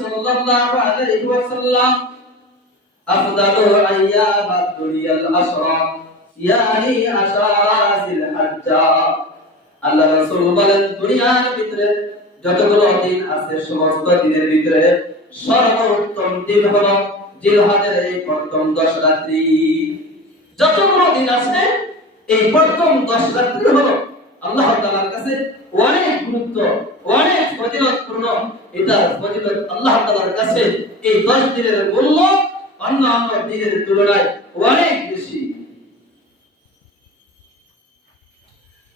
সাল্লাল্লাহু আলাইহি ওয়াসাল্লাম আফদালু আইয়ামাদ দুনিয়াল আশরা ইয়ানি আশারা জিল হজ্জা। আল্লাহ রাসূল বলেন, দুনিয়ার ভিতরে যতগুলো দিন আছে সমস্ত দিনের ভিতরে সর্বোত্তম দিন হলো জিলহজের এই প্রথম 10 রাত্রি। যতগুলো দিন আছে এই প্রথম 10 রাত্রি হলো আল্লাহ তাআলার কাছে অনেক গুরুত্ব, অনেক ফজিলতপূর্ণ। এটা ফজিলত আল্লাহ তাআলার কাছে এই 10 দিনের মূল্য অন্যান্য দিনের তুলনায় অনেক বেশি।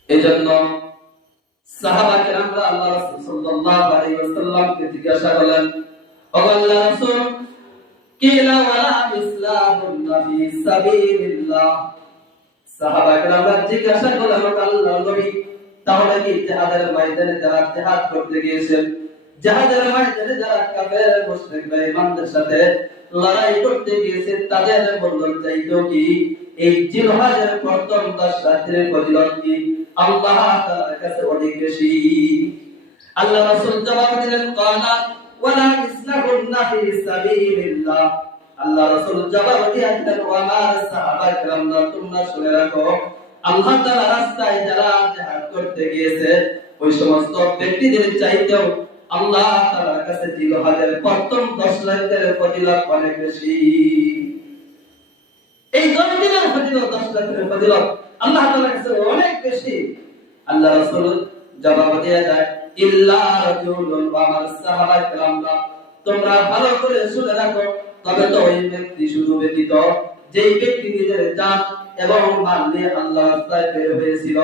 এজন্য সাহাবা কেরামরা আল্লাহ রাসূল সাল্লাল্লাহু আলাইহি ওয়াসাল্লামকে জিজ্ঞাসা করলেন, ও আল্লাহর রাসূল, কিলা ওয়ালা ইসলামুন ফি সাবিলিল্লাহ। সাহাবা কেরামরা জিজ্ঞাসা করলেন, আল্লাহর নবী, তাহলে কি জিহাদের ময়দানে যারা জিহাদ করতে গিয়েছেন, জিহাদের ময়দানে যারা কাফের মুশরিক বেঈমানদের সাথে লড়াই করতে গিয়েছে, তাদের বললেন চাইতো কি এই জিলহজের প্রথম 10 রাতের ফজিলত কি আল্লাহ তাআলার কাছে অনেক বেশি। আল্লাহ রাসূল জবাব দিলেন, কালা ওয়ালা ইসলাহুন্না ফি সাবিলিল্লাহ। আল্লাহ রাসূল জবাব দিলেন, ওয়া মা সাহাবা کرامরা তোমরা শুনে রাখো, আল্লাহ তাআলার রাস্তায় যারা জিহাদ করতে গিয়েছে ওই সমস্ত ব্যক্তিদের চাইতেও আল্লাহ তাআলার কাছে জিলহজের প্রথম 10 রাতের ফজিলত অনেক বেশি। এই 10 দিনের ফজিলত, 10 রাতের ফজিলত আল্লাহ তাআলার কাছে অনেক বেশি। আল্লাহ রাসূল জবাব দিয়ে যায়, ইল্লা রাজুলুন ওয়া আমার সাহাবা کرامরা তোমরা ভালো করে শুনে রাখো, তবে তো ওই ব্যক্তি শুধু ব্যতীত যেই ব্যক্তি নিজের জান এবং মাল নিয়ে আল্লাহর রাস্তায় বের হয়েছিল,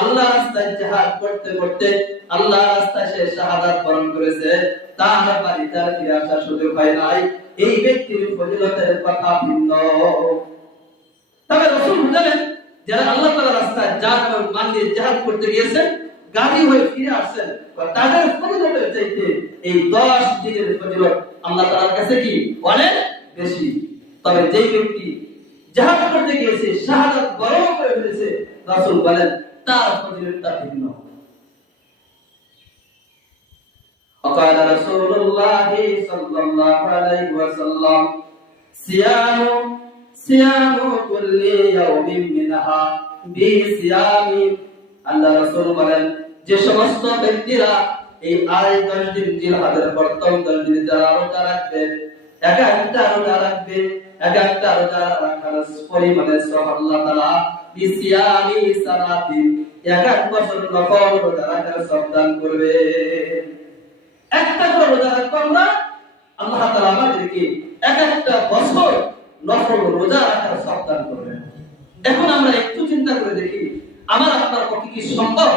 আল্লাহর রাস্তায় জিহাদ করতে করতে আল্লাহর রাস্তায় সে শাহাদাত বরণ করেছে, তার বাড়িতে আর ফিরে আসার সুযোগ হয় নাই, এই ব্যক্তির ফজিলতের কথা ভিন্ন। তবে রাসূল বলেন, যারা আল্লাহ তাআলার রাস্তায় জান এবং মাল নিয়ে জিহাদ করতে গিয়েছেন, গাজী হয়ে ফিরে আসেন, তাদের ফজিলতের চাইতে এই 10 দিনের ফজিলত আল্লাহ তাআলার কাছে কি অনেক বেশি। তবে যেই ব্যক্তি জিহাদ করতে গিয়েছে, শাহাদাত বরণ করে ফেলেছে, রাসূল বলেন তার ফজিলতটা ভিন্ন। وقال رسول الله صلى الله عليه وسلم صيام كل يوم منها بصيام। আল্লাহ রাসূল বলেন, যে সমস্ত ব্যক্তিরা এই 10 দিন জিলহজের প্রথম 10 দিন যারা রোজা রাখবে, এক একটা রোজা রাখবে, এক একটা রোজা রাখার পরিমাণে সওয়াব আল্লাহ তাআলা বিসিয়ামি সালাতিন, এক বছর নফল রোজা রাখার সওয়াব দান করবে। একটা করে রোজা রাখবো আমরা, আল্লাহ তাআলা আমাদেরকে এক একটা বছর নফল রোজা রাখার সওয়াব দান করবে। এখন আমরা একটু চিন্তা করে দেখি, আমার আপনার পক্ষে কি সম্ভব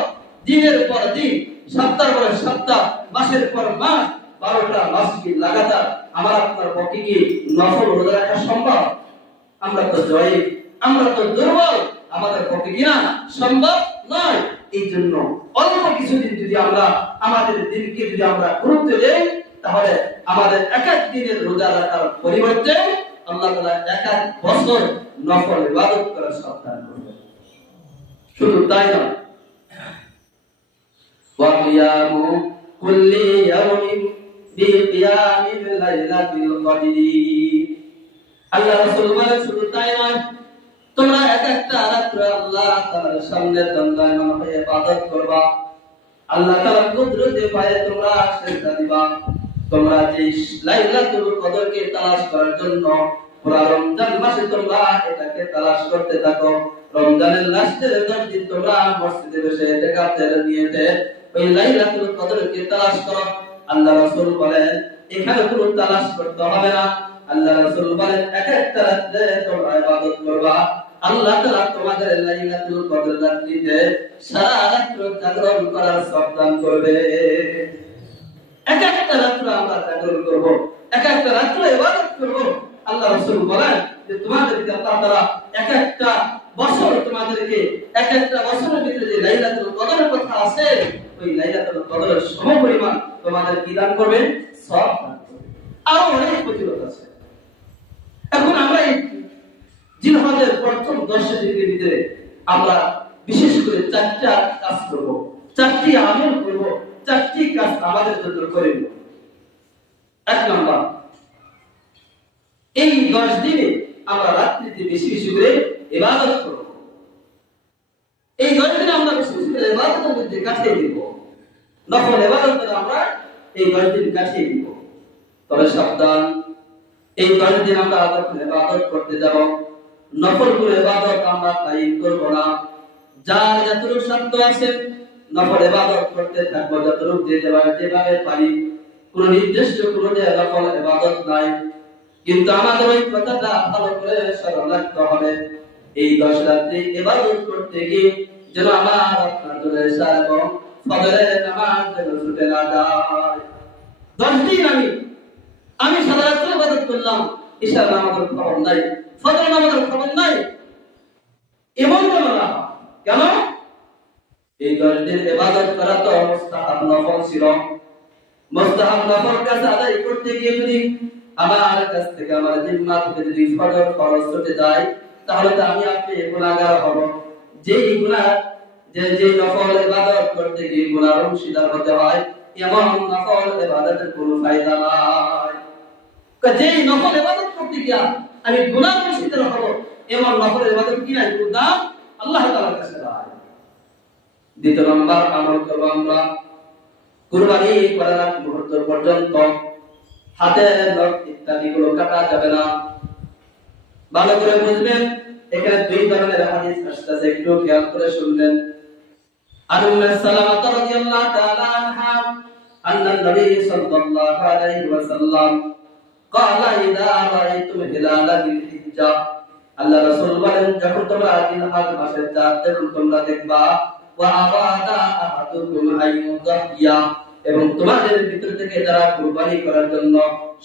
দিনের পর দিন, সপ্তাহের পর সপ্তাহ, মাসের পর মাস 12টা মাস কি লাগাতার আমার আপনার পক্ষে কি নফল রোজা রাখা সম্ভব? আমরা তো জয়ী, আমরা তো দুর্বল, আমাদের পক্ষে কি না সম্ভব নয়। এই জন্য অল্প কিছুদিন যদি আমরা আমাদের দিনকে যদি আমরা গুরুত্ব দেই, তাহলে আমাদের এক এক দিনের রোজা রাখার পরিবর্তে আল্লাহ তাআলা এক এক বছর নফল ইবাদত করার সওয়াব দান করবেন। শুধু তাই নয়, ওয়া কিয়ামু কুল্লি ইয়াউমিন বিকিয়ামিল লাইলাতিল কদরি। আল্লাহ রাসূল বলেন, শুধু তাই নয়, তোমরা এক একটা রাত্র আল্লাহ তাআলার সামনে দণ্ডায়মান হয়ে ইবাদত করবা, আল্লাহ তাআলার কুদরতে পায়ে তোমরা সিজদা দিবা। তোমরা যে লাইলাতুল কদরকে তালাশ করার জন্য পুরা রমজান মাসে তোমরা এটাকে তালাশ করতে থাকো, রমজানের লাস্টের 10 দিন তোমরা মসজিদে বসে ইতিকাফের নিয়তে ওই লাইলাতুল কদরকে তালাশ করো। আল্লাহ রাসূল বলেন, এখানে কোনো তালাশ করতে হবে না। আল্লাহ রাসূল বলেন, এক একটা রাতে তোমরা ইবাদত করবা, আল্লাহ তাআলা তোমাদের লাইলাতুল কদর রাত্রিতে সারা রাত জাগরণ করার সওয়াব দান করবে। এক একটা রাত্র আমরা জাগরণ করব, এক একটা রাত্র ইবাদত করব। আল্লাহ রাসূল বলেন যে তোমাদেরকে আল্লাহ তাআলা এক একটা বছর, তোমাদেরকে এক একটা বছরের ভিতরে যে লাইলাতুল কদরের কথা আছে, ওই লাইলাতুল কদরের সমপরিমাণ তোমাদের কি দান করবেন? সওয়াব দান করবেন। আরো অনেক ফজিলত আছে। এখন আমরা এই জিলহজের প্রথম 10 দিনের ভিতরে আমরা বিশেষ করে 4টা কাজ করব, 4টি আমল করব, 4টি কাজ আমাদের জন্য করে নেব। এক নম্বর, এই 10 দিনে আমরা রাত্রিতে বেশি বেশি করে ইবাদত করব। এই 10 দিনে আমরা বেশি বেশি করে ইবাদতের মধ্যে কাটিয়ে দিব, নফল ইবাদতে আমরা এই 10 দিন কাটিয়ে দিব। তবে সাবধান, এই 10 দিন আমরা ইবাদত করতে যাব, নফল করে ইবাদত আমরা কায়েম করব না। যার যতটুকু শর্ত আছে নফল ইবাদত করতে থাকবো, যতটুকু যেভাবে পারি। কোন নির্দিষ্ট কোন যে নফল ইবাদত নাই। কিন্তু আমাদের ওই কথাটা ভালো করে স্মরণ রাখতে হবে, এই 10 রাত্রি ইবাদত করতে গিয়ে যেন আমার আপনার জন্য ইশা এবং ফজরের নামাজ যেন ছুটে না যায়। 10 দিন আমি সারা রাত ইবাদত করলাম, ইশা নামাজের খবর নাই, ফজর নামাজের খবর নাই, এমন যেন না। কেন? এই 10 দিন ইবাদত করা তো মুস্তাহাব নফল ছিল। মুস্তাহাব নফল কাজ আদায় করতে গিয়ে যদি আমার কাছ থেকে আমার জিম্মা থেকে যদি ফজর ফরজ ছুটে যায়, তাহলে তো আমি আপনি গুনাহগার হব। যেই গুনাহ যে নফল ইবাদত করতে গিয়ে গুনাহর অংশীদার হতে হয়, এমন নফল ইবাদতের কোনো ফায়দা নাই। যেই নফল ইবাদত করতে গিয়া আমি গুনাহর অংশীদার হব, এমন নফল ইবাদত কি নাই, কোনো দাম আল্লাহ তাআলার কাছে নাই। দ্বিতীয় নম্বর, আমল করব আমরা কুরবানি করার আগ মুহূর্ত পর্যন্ত হাতের নখ ইত্যাদি গুলো কাটা যাবে না। ভালো করে বুঝবেন, এখানে 2 ধরনের হাদিস আসছে, একটু খেয়াল করে শুনবেন। আনু সালামা রাদিয়াল্লাহু তাআলা আনহা আন্না নবী সাল্লাল্লাহু আলাইহি ওয়াসাল্লাম ক্বালা ইযা রাআইতুম হিলালা বিল হিজ্জা, আল্লাহ রাসূল বলেন, যখন তোমরা জিলহজ মাসের চাঁদ যখন তোমরা দেখবা, ওয়া আরাদা আহাদুকুম আইয়ুদাহিয়া, এবং তোমাদের ভিতর থেকে যারা কুরবানি করার জন্য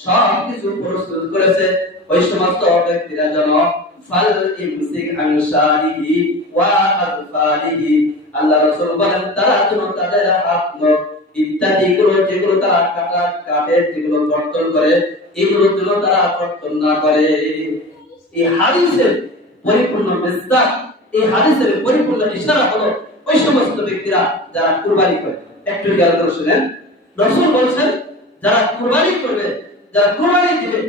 সবকিছু প্রস্তুত করেছে, ওই সমস্ত ব্যক্তিরা যেন ফাল ইমসিক আন শারিহি ওয়া আযফারিহি, আল্লাহ রাসূল বলেন, তারা যেন তাদের হাত নখ ইত্যাদি গুলো যেগুলো তারা কাটে যেগুলো কর্তন করে, এগুলো যেন তারা কর্তন না করে। এই হাদিসের পরিপূর্ণ বিস্তার, এই হাদিসের পরিপূর্ণ ইশারা হলো ওই সমস্ত ব্যক্তিরা যারা কুরবানি করে। একটু খেয়াল করে শুনেন, রাসূল বলেন যারা কুরবানি করবে, যারা কুরবানি দিবে,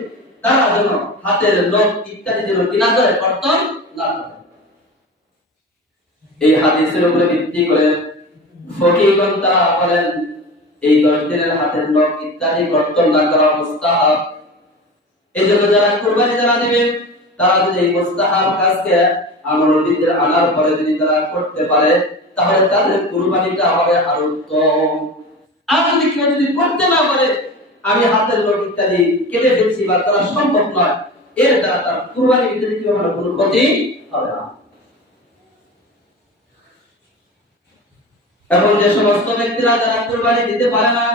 তারা যেন হাতের নখ ইত্যাদি যেন কি না করে, কর্তন না করে। এই হাদিসের উপরে ভিত্তি করে ফকিহগণ তারা বলেন এই 10 দিনের হাতের নখ ইত্যাদি কর্তন না করা মুস্তাহাব। এজন্য যারা কুরবানি যারা দিবে, তারা যদি এই মুস্তাহাব কাজকে আমলের ভিতরে আনার পরে যদি তারা করতে পারে, তাহলে তাদের কুরবানিটা হবে আরো উত্তম। আর যদি কেউ যদি করতে না পারে, আমি হাতের নখ ইত্যাদি কেটে ফেলছি বা তারা সম্ভব নয়, এর দ্বারা তার কুরবানির ভিতরে কি হবে, কোনো ক্ষতি হবে না। এবং যে সমস্ত ব্যক্তিরা যারা কুরবানি দিতে পারে না,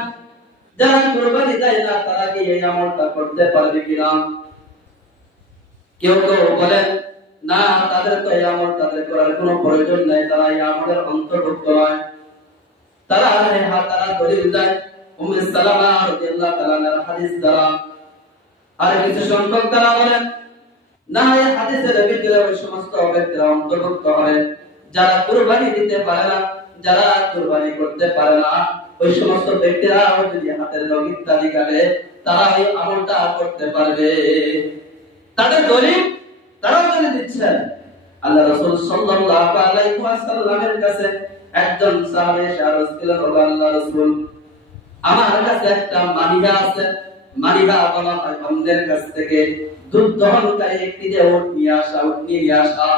যারা কুরবানি দেয় না, তারা কি এই আমলটা করতে পারবে কিনা? কেউ কেউ বলেন না, তাদের তো এই আমল তাদের করার কোনো প্রয়োজন নাই, তারা এই আমলের অন্তর্ভুক্ত নয়। তারা দলিল দেয় উম্মে সালামা রাদিয়াল্লাহু তাআলার হাদিস দ্বারা। আর কিছু সংখ্যক তারা বলেন না, এই হাদিসের ভিতরে ওই সমস্ত ব্যক্তিরা অন্তর্ভুক্ত হয় যারা কুরবানি দিতে পারে না, যারা কুরবানি করতে পারে না, ওই সমস্ত ব্যক্তিরা যদি হাতের নখ ইত্যাদি কাটে, তারা এই আমলটা করতে পারবে। তাদের দলিল তারাও বলে দিচ্ছেন। আল্লাহ রাসূল সাল্লাল্লাহু আলাইহি ওয়াসাল্লামের কাছে একজন সাহাবী এসে আরজ করলেন, ও আল্লাহর রাসূল, আমার কাছে একটা মানিহা আছে। মানিহা বলা হয় অন্যের কাছ থেকে দুধ দহনকারী একটি যে উট নিয়ে আসা।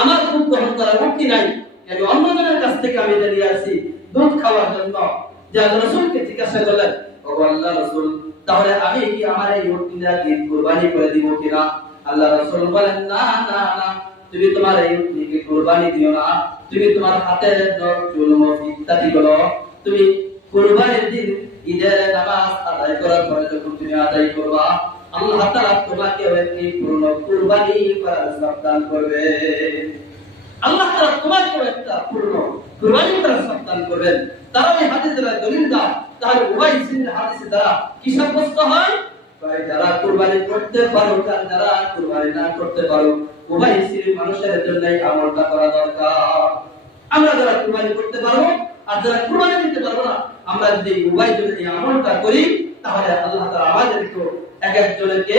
আমার দুধ দহন করা উটটি নাই, আমি অন্যজনের কাছ থেকে আমি নিয়ে আসি দুধ খাওয়ার জন্য। যে আল্লাহ রাসূলকে জিজ্ঞাসা করলেন, ও আল্লাহর রাসূল, তাহলে আমি কি আমার এই উটটিটা কি কুরবানি করে দিব কিনা? আল্লাহ রাসূল বলেন, না না না, তুমি তোমার এই উটটিকে কুরবানি দিও না। তুমি তোমার হাতের নখ চুল মুখ ইত্যাদি গুলো তুমি কুরবানির দিন ঈদের নামাজ আদায় করার পরে যখন তুমি আদায় করবা, আল্লাহ তাআলা তোমাকে একটি পূর্ণ কুরবানি করার সওয়াব দান করবে। আল্লাহ তাআলা তোমাকে একটা পূর্ণ কুরবানি করার সওয়াব দান করবেন। তারা এই হাদিসের দলিল দাও, তাহলে উভয় সিনের হাদিসে দ্বারা কি সাব্যস্ত হয়? যারা কুরবানি করতে পারো আর যারা কুরবানি না করতে পারো, উভয় শ্রেণীর মানুষের জন্য এই আমলটা করা দরকার। আমরা যারা কুরবানি করতে পারবো আর যারা কুরবানি দিতে পারবো না, আমরা যদি উভয় জন্য এই আমলটা করি, তাহলে আল্লাহ তাআলা আমাদেরকে এক একজনকে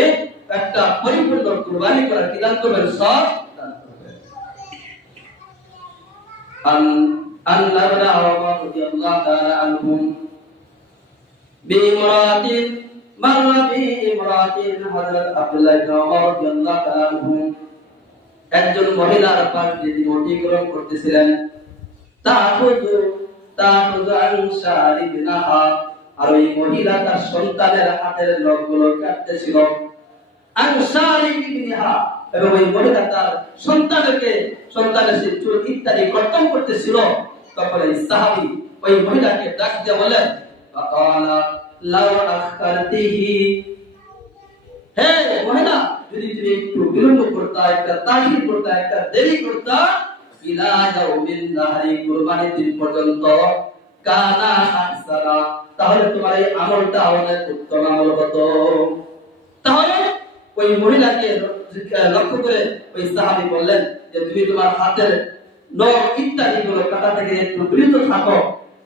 একটা পরিপূর্ণ কুরবানি করার কি দান করবেন? সব দান করবেন। আল্লাহ রাদিয়াল্লাহু তাআলা আনহুম বিমরাতিন মাররা বিমরাতিন হযরত আব্দুল্লাহ ইবনে ওমর রাদিয়াল্লাহু তাআলা আনহুম একজন মহিলার পাশ দিয়ে তিনি অতিক্রম করতেছিলেন। তাহুযু আনসারিবিনাহা, আর ওই মহিলা তার সন্তানের হাতের নখগুলো কাটতেছিল। আনসারিবিনাহা, এবং ওই মহিলা তার সন্তানের সেই চুল ইত্যাদি কর্তন করতেছিল। তখন এই সাহাবী ওই মহিলাকে ডাক দিয়ে বলেন, ফাকালা লাউ আখকারতিহি, হে মহিলা, যদি তুমি একটু বিলম্ব করতা, একটা তাখির করতা, একটা দেরি করতা, ইলা ইয়াউমিন নাহরি, কুরবানির দিন পর্যন্ত, কানা আহসানা, তাহলে তোমার এই আমলটা অনেক উত্তম আমল হতো। তাহলে ওই মহিলাকে লক্ষ্য করে ওই সাহাবী বললেন যে তুমি তোমার হাতের নখ ইত্যাদি গুলো কাটা থেকে একটু বিরত থাকো।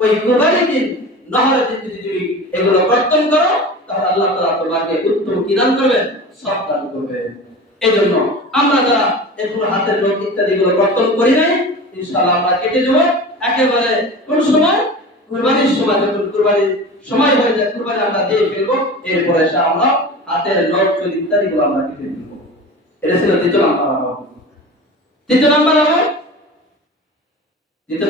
ওই কুরবানির দিন, নহরের দিন যদি তুমি এগুলো কর্তন করো, তাহলে আল্লাহ তাআলা তোমাকে উত্তম কি দান করবেন? সব দান করবেন। এজন্য আমরা যারা এগুলো হাতের নখ ইত্যাদি গুলো কর্তন করি নাই, ইনশাআল্লাহ আমরা কেটে দেব একেবারে। কোন সময়? কুরবানির সময়, যখন কুরবানির সময় হয়ে যায়, কুরবানি আমরা দিয়ে ফেলবো, এরপরে এসে আমরা হাতের নখ চুল ইত্যাদি গুলো আমরা কেটে দেব। এটা ছিল দ্বিতীয় নাম্বার আমল। তৃতীয়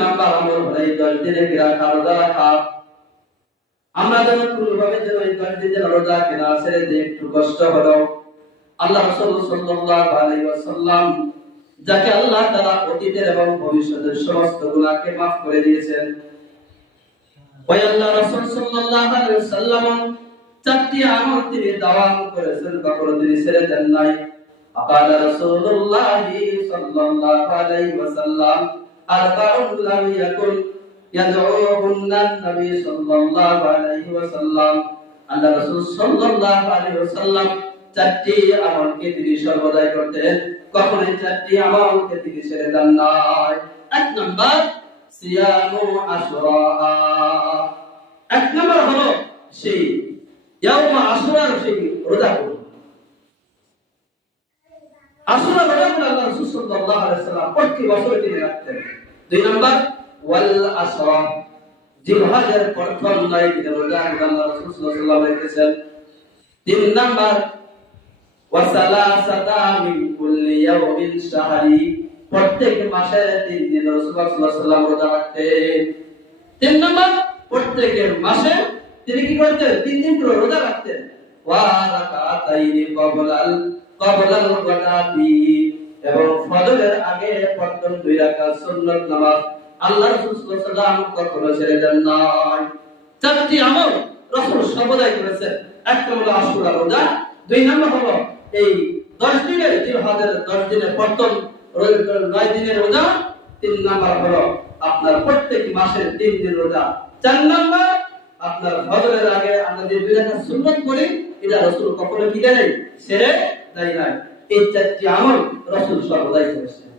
নাম্বার আমল হলো এই 10 দিনের রোজা রাখা। আমরা যেন পুরোভাবে যেন এই 10 দিনের রোজা কেনা ছেড়ে দিয়ে একটু কষ্ট হলো। আল্লাহ রাসূল সাল্লাল্লাহু আলাইহি ওয়াসাল্লাম, যাকে আল্লাহ তাআলা অতীতের এবং ভবিষ্যতের সমস্ত গুনাহকে maaf করে দিয়েছেন, ওই আল্লাহ রাসূল সাল্লাল্লাহু আলাইহি ওয়াসাল্লাম 4টি আমল তিনি দাওয়াত করেছেন, কখনো তিনি ছেড়ে দেন নাই। আকালা রাসূলুল্লাহ সাল্লাল্লাহু আলাইহি ওয়াসাল্লাম আরবাউন লাম ইয়াকুন ইয়াদউহুন্না নবী সাল্লাল্লাহু আলাইহি ওয়াসাল্লাম, আল্লাহ রাসূল সাল্লাল্লাহু আলাইহি ওয়াসাল্লাম 4টি আমলকে তিনি সর্বদাই করতেন, কখনোই 4টি আমলকে তিনি ছেড়ে দেন নাই। এক নাম্বার সিয়ামু আশুরা। এক নাম্বার হলো সেই ইয়াউম আশুরার সেই রোজা করুন। আশুরা রোজা করে আল্লাহ রাসূল সাল্লাল্লাহু আলাইহি ওয়াসাল্লাম প্রতি বছর তিনি রাখতেন। দুই নাম্বার ওয়াল আসরা, জিলহজের প্রথম 9 দিনের রোজা আল্লাহ রাসূল সাল্লাল্লাহু আলাইহি ওয়াসাল্লাম রেখেছেন। তিন নাম্বার ওয়াসালাসাতা মিন কুল্লি ইয়াউমিন শাহরি, প্রত্যেক মাসে 3 দিন রাসূলুল্লাহ সাল্লাল্লাহু আলাইহি ওয়াসাল্লাম রোজা রাখতেন। তিন নাম্বার প্রত্যেক মাসে তিনি কি করতেন? 3 দিন করে রোজা রাখতেন। ওয়া রাকাতাইনি ক্বাবলাল ওয়াকাতি, এবং ফজরের আগে প্রথম 2 রাকাত সুন্নাত নামাজ আল্লাহ রাসূল সাল্লাল্লাহু আলাইহি ওয়াসাল্লাম কখনো ছেড়ে দেন নাই। 4টি আমল রাসূল সর্বদাই করেছেন। একটা হলো আশুরা রোজা, 2 নম্বর হলো এই 10 দিনের জিলহজের 10 দিনের প্রথম 9 দিনের রোজা, 3 নম্বর হলো আপনার প্রত্যেক মাসের 3 দিন রোজা, 4 নম্বর আপনার ফজরের আগে আমরা যে 2 রাকাত সুন্নাত পড়ি, এটা রাসূল কখনো কি দেয় নাই? ছেড়ে দেয় নাই। এই 4টি আমল রাসূল সর্বদাই করেছেন।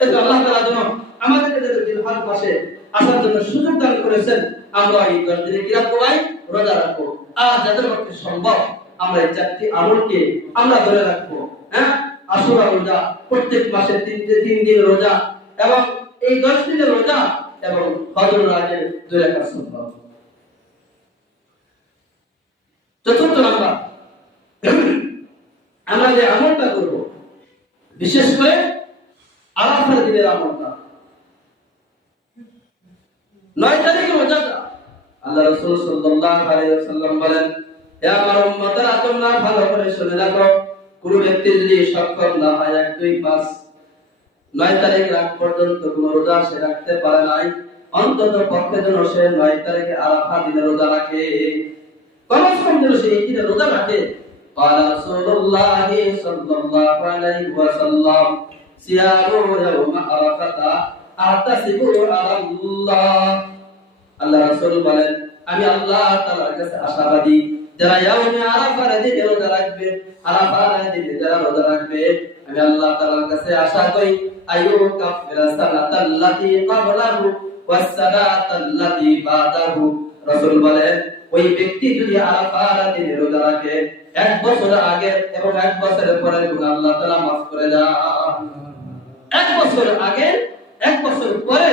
এই আল্লাহ তাআলা যেন আমাদেরকে যে জিলহজ মাসে আসার জন্য সুযোগ দান করেছেন, আমরা এই 10 দিনে কি রাখবো? ভাই, রোজা রাখবো। আর যাদের পক্ষে সম্ভব আমরা এই 4টি আমলকে আমরা ধরে রাখবো। হ্যাঁ, আশুরা রোজা, প্রত্যেক মাসে 3 দিন রোজা, এবং এই 10 দিনের রোজা, এবং ফজরের আগে 2 রাকাত সুন্নাত। চতুর্থ নাম্বার, আমরা যে আমলটা করব, বিশেষ করে আরাফার দিনের আমলটা, 9 তারিখে রোজাটা আল্লাহ রাসূল সাল্লাল্লাহু আলাইহি ওয়াসাল্লাম বলেন, হে আমার উম্মতরা, তোমরা ভালো করে শুনে রাখো, কোন ব্যক্তি যদি সক্ষম না হয় 1, 2, 5 9 তারিখ রাত পর্যন্ত কোন রোজা সে রাখতে পারে নাই, অন্তত পক্ষে যেন সে 9 তারিখে আরাফা দিনের রোজা রাখে। কমসে যেন সে এই দিনে রোজা রাখে। قال رسول الله صلى الله عليه وسلم صيام يوم عرفة احتسب على الله, আল্লাহ রাসূল বলেন, আমি আল্লাহ তাআলার কাছে আশাবাদী, যারা ইয়াউমে আরাফার দিনে রোজা রাখবে, আরাফার দিনে যারা রোজা রাখবে, আমি আল্লাহ তাআলার কাছে আশা করি আইয়ু কাফিরা সানাতাল্লাতী ক্বাবলাহু ওয়াস সানাতাল্লাতী বাদাহু, রাসূল বলেন ওই ব্যক্তি যদি আরাফার দিনে রোজা রাখে 1 বছর আগে এবং 1 বছরের পরের গুনাহ আল্লাহ তাআলা মাফ করে দেন। 1 বছর আগে 1 বছর পরে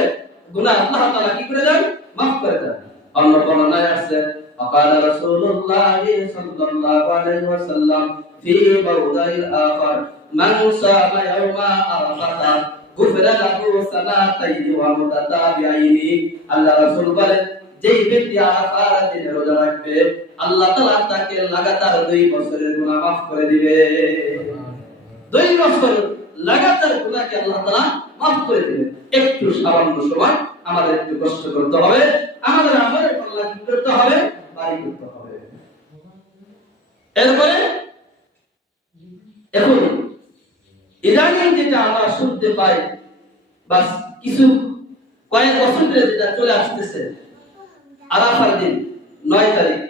গুনাহ আল্লাহ তাআলা কি করে দেন? মাফ করে দেন। অন্য বর্ণনায় আছে فقال رسول الله صلى الله عليه وسلم في موضع آخر من صام يوم عرفة غفر له سنتين ومتتابعين আল্লাহ রাসূল বলেন যেই ব্যক্তি আরাফার দিনে রোজা রাখবে আল্লাহ তাআলা তাকে লাগাতার 2 বছরের গুনাহ মাফ করে দিবে। 2 বছর লাগাতার গুনাহকে আল্লাহ তাআলা মাফ করে দিবে। একটু সামান্য সময় আমাদের একটু কষ্ট করতে হবে, আমাদের আমলের পাল্লা কি করতে হবে? ভারী করতে হবে। এরপরে এখন ইদানিং যেটা আমরা শুনতে পাই বাস কিছু কয়েক বছর ধরে যেটা চলে আসতেছে, আরাফার দিন 9 তারিখ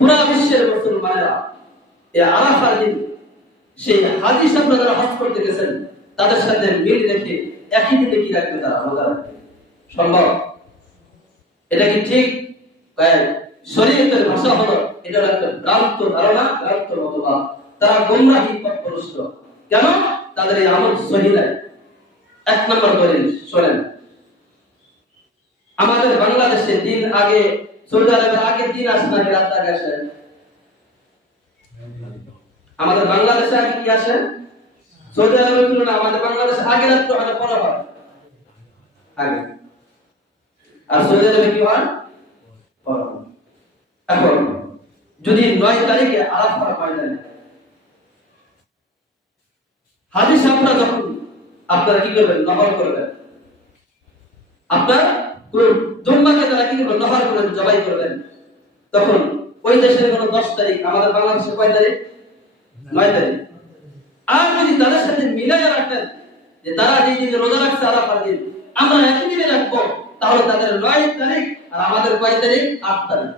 পুরা বিশ্বের মুসলমানেরা এই আরাফার দিন সেই হাজী সাহেবরা যারা হজ করতে গেছেন তাদের সাথে মিল রেখে একই দিনে কি রাখবে? তারা রোজা রাখবে। সম্ভব? এটা কি ঠিক? শরীয়তের ভাষা হলো এটা একটা ভ্রান্ত ধারণা, ভ্রান্ত মতবাদ। তারা গোমরাহি পথভ্রষ্ট। কেন? তাদের এই আমল সহি নাই। 1 নম্বর দলিল শোনেন, আমাদের বাংলাদেশে দিন আগে, সৌদি আরবের আগে দিন আসে না, রাত আগে আসে। আমাদের বাংলাদেশে আগে কি আসে? সৌদি আরবের তুলনায় আমাদের বাংলাদেশে আগে রাত হয়, পরে হয় আগে। আর সৌদি আরবে কি হয়? পরে। এখন যদি 9 তারিখে আরাফার ময়দানে হাজী সাহেবরা যখন আপনারা কি করবেন? নহর করবেন। আপনার দুম্বাকে তারা কি করবেন? নহর করবেন, জবাই করবেন। তখন ওই দেশের কোন 10 তারিখ, আমাদের বাংলাদেশে কয় তারিখ? 9 তারিখ। আর যদি তাদের সাথে মিলাইয়া রাখেন যে তারা যেই দিনে রোজা রাখছে আরাফার দিন, আমরা একই দিনে রাখবো, তাহলে তাদের 9 তারিখ আর আমাদের কয় তারিখ? 8 তারিখ।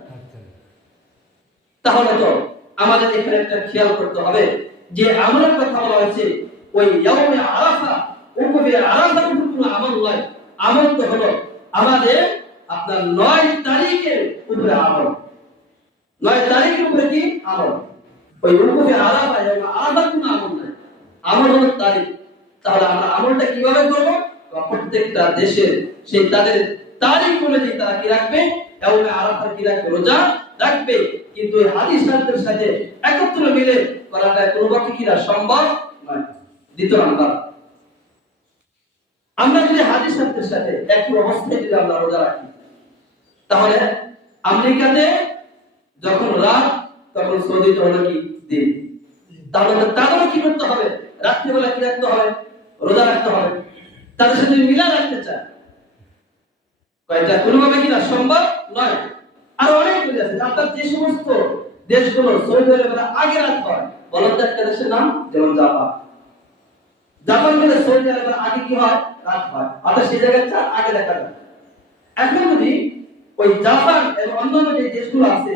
তাহলে তো আমাদের এখানে একটা খেয়াল করতে হবে যে আমলের কথা বলা হয়েছে ওই ইয়াউমে আরাফা, উকুবে আরাফার উপর কোনো আমল নয়। আমল তো হলো আমাদের আপনার 9 তারিখের উপরে আমল। 9 তারিখের উপরে কি আমল? ওই উকুবে আরাফা ইয়াউমে আরাফার কোনো আমল নাই, আমল হলো তারিখ। তাহলে আমরা আমলটা কিভাবে করব? প্রত্যেকটা দেশের সেই তাদের তারিখ অনুযায়ী তারা কি রাখবে? ইয়াউমে আরাফার কি রাখবে? রোজা রাখবে। কিন্তু এই হাদিস শব্দের সাথে একত্র মিলে করাটা কোনোভাবে কি না সম্ভব নয়। দ্বিতীয় নাম্বার, আমরা যদি হাদিস শব্দের সাথে একই অবস্থায় যদি আমরা রোজা রাখি, তাহলে আমেরিকাতে যখন রাত তখন সৌদিতে হলো কি দিন। তাহলে তাদেরও কি করতে হবে? রাত্রিবেলা কি রাখতে হবে? রোজা রাখতে হবে। তাদের সাথে মিলা রাখতে চায় কয়টা কোনোভাবে কি না সম্ভব নয়। আর অনেক দেশ আছে, আপনার যে সমস্ত দেশগুলো সৌদি আরবের আগে রাত হয়, বলেন তো একটা দেশের নাম? যেমন জাপান। জাপান থেকে সৌদি আরবের আগে কি হয়? রাত হয়। অর্থাৎ সেই জায়গাটা আগে দেখা যায়। এখন যদি ওই জাপান এবং অন্যান্য যে দেশগুলো আছে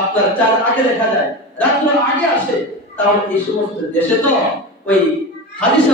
আপনার 4 আগে দেখা যায়, রাত্র আগে আসে, তাহলে এই সমস্ত দেশে তো ওই হাদিস